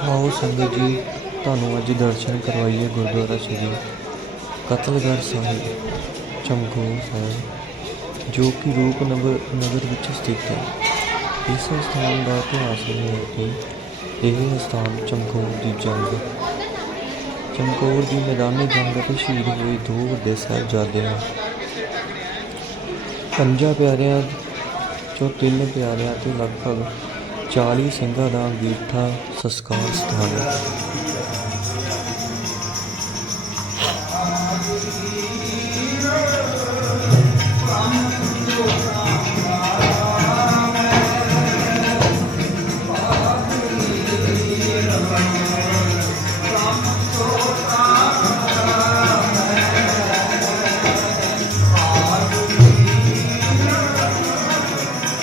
ਆਓ ਸੰਗਤ ਜੀ, ਤੁਹਾਨੂੰ ਅੱਜ ਦਰਸ਼ਨ ਕਰਵਾਈਏ ਗੁਰਦੁਆਰਾ ਸ੍ਰੀ ਕਤਲਗੜ੍ਹ ਸਾਹਿਬ, ਚਮਕੌਰ ਸਾਹਿਬ, ਜੋ ਕਿ ਰੂਪਨਗਰ ਨਗਰ ਵਿੱਚ ਸਥਿਤ ਹੈ। ਇਸ ਸਥਾਨ ਦਾ ਇਤਿਹਾਸ ਇਹ ਹੈ ਕਿ ਇਹ ਸਥਾਨ ਚਮਕੌਰ ਦੀ ਜੰਗ ਚਮਕੌਰ ਦੀ ਮੈਦਾਨੀ ਜੰਗ ਅਤੇ ਸ਼ਹੀਦ ਹੋਏ ਦੋ ਵੱਡੇ ਸਾਹਿਬਜ਼ਾਦੇ ਹਨ ਪੰਜਾਂ ਪਿਆਰਿਆਂ ਚੋਂ ਤਿੰਨ ਪਿਆਰਿਆਂ ਤੇ ਲਗਭਗ 40 ਸਿੰਘਾਂ ਦਾ ਅੰਗੀਠਾ ਸੰਸਕਾਰ ਸਥਾਨ ਹੈ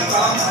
ਤੁਮ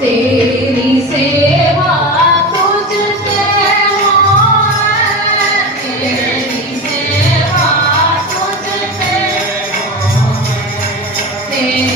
ਤੇਰੀ ਸੇਵਾ ਤੁਝ ਤੇ ਹੋਏ ਤੇਰੀ ਸੇਵਾ ਤੁਝ ਤੇ ਤੇਰੀ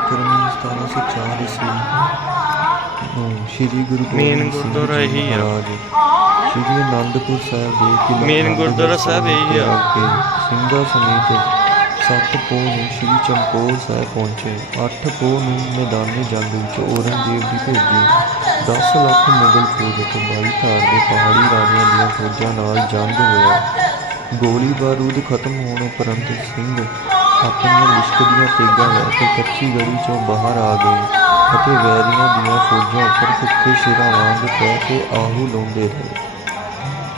ਵਿਕਰਮੀ 1704 ਈਸਵੀ ਨੂੰ ਸ੍ਰੀ ਗੁਰੂ ਸਿੰਘ ਗੁਰਦੁਆਰਾ ਇਹੀ ਆ। ਸ੍ਰੀ ਅਨੰਦਪੁਰ ਸਾਹਿਬ ਦੇ Main ਆਨੰਦਗੜ੍ਹ ਗੁਰਦੁਆਰਾ ਸਾਹਿਬ ਇਹੀ ਆ। ਕੇ ਸਿੰਘਾਂ ਸਮੇਤ ਸੱਤ ਪੋਹ ਨੂੰ ਸ੍ਰੀ ਚਮਕੌਰ ਸਾਹਿਬ ਪਹੁੰਚੇ ਅੱਠ ਪੋਹ ਨੂੰ ਮੈਦਾਨੀ ਜੰਗ ਵਿੱਚ ਔਰੰਗਜ਼ੇਬ ਦੀ ਭੇਜੀ 10 ਲੱਖ ਮੁਗਲ ਫੌਜ ਅਤੇ 22 ਧਾਰ ਦੇ ਪਹਾੜੀ ਰਾਜਿਆਂ ਦੀਆਂ ਫੌਜਾਂ ਨਾਲ ਜੰਗ ਹੋਇਆ ਗੋਲੀ ਬਾਰੂਦ ਖਤਮ ਹੋਣ ਉਪਰੰਤ ਸਿੰਘ ਆਪਣੀਆਂ ਲਿਸ਼ਕਦੀਆਂ ਤੇਗਾਂ ਲੈ ਕੇ ਕੱਚੀ ਗੜੀ ਚੋਂ ਬਾਹਰ ਆ ਗਏ ਅਤੇ ਵੈਰੀਆਂ ਦੀਆਂ ਫੌਜਾਂ ਉੱਪਰ ਭੁੱਖੇ ਸ਼ੇਰਾਂ ਵਾਂਗ ਪੈ ਕੇ ਆਹੂ ਲਾਉਂਦੇ ਰਹੇ।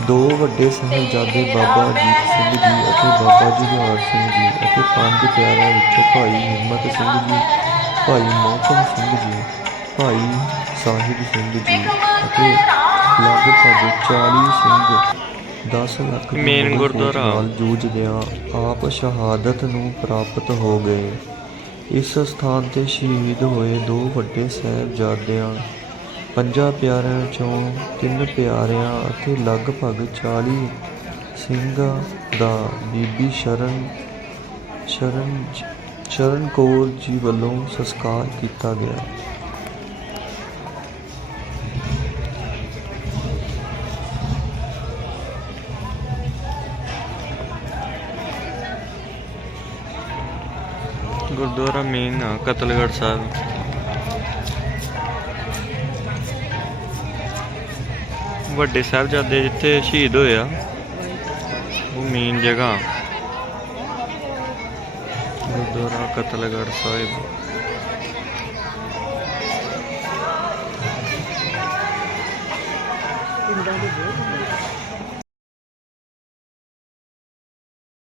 ਦੋ ਵੱਡੇ ਸਾਹਿਬਜ਼ਾਦੇ, ਬਾਬਾ ਅਜੀਤ ਸਿੰਘ ਜੀ ਅਤੇ ਬਾਬਾ ਜੁਝਾਰ ਸਿੰਘ ਜੀ ਅਤੇ ਪੰਜ ਪਿਆਰਿਆਂ ਵਿੱਚੋਂ ਭਾਈ ਹਿੰਮਤ ਸਿੰਘ ਜੀ, ਭਾਈ ਮੋਹਕਮ ਸਿੰਘ ਜੀ, ਭਾਈ ਸਾਹਿਬ ਸਿੰਘ ਜੀ ਅਤੇ ਲਗਭਗ 40 ਸਿੰਘ 10 ਲੱਖ ਫੌਜ ਗੁਰਦੁਆਰਾ। ਨਾਲ ਜੂਝਦਿਆਂ ਆਪ ਸ਼ਹਾਦਤ ਨੂੰ ਪ੍ਰਾਪਤ ਹੋ ਗਏ ਇਸ ਸਥਾਨ ਤੇ ਸ਼ਹੀਦ ਹੋਏ ਦੋ ਵੱਡੇ ਸਾਹਿਬਜ਼ਾਦਿਆਂ ਪੰਜਾਂ ਪਿਆਰਿਆਂ ਚੋਂ ਤਿੰਨ ਪਿਆਰਿਆਂ ਅਤੇ ਲਗਭਗ 40 ਸਿੰਘਾਂ ਦਾ ਬੀਬੀ ਸ਼ਰਨ ਸ਼ਰਨ ਸ਼ਰਨ ਕੌਰ ਜੀ ਵੱਲੋਂ ਸੰਸਕਾਰ ਕੀਤਾ ਗਿਆ ਗੁਰਦੁਆਰਾ ਮੇਨ ਆ, ਕਤਲਗੜ੍ਹ ਸਾਹਿਬ। ਵੱਡੇ ਸਾਹਿਬਜ਼ਾਦੇ ਜਿੱਥੇ ਸ਼ਹੀਦ ਹੋਏ ਆ, ਉਹ ਮੇਨ ਜਗ੍ਹਾ। ਗੁਰਦੁਆਰਾ ਕਤਲਗੜ੍ਹ ਸਾਹਿਬ।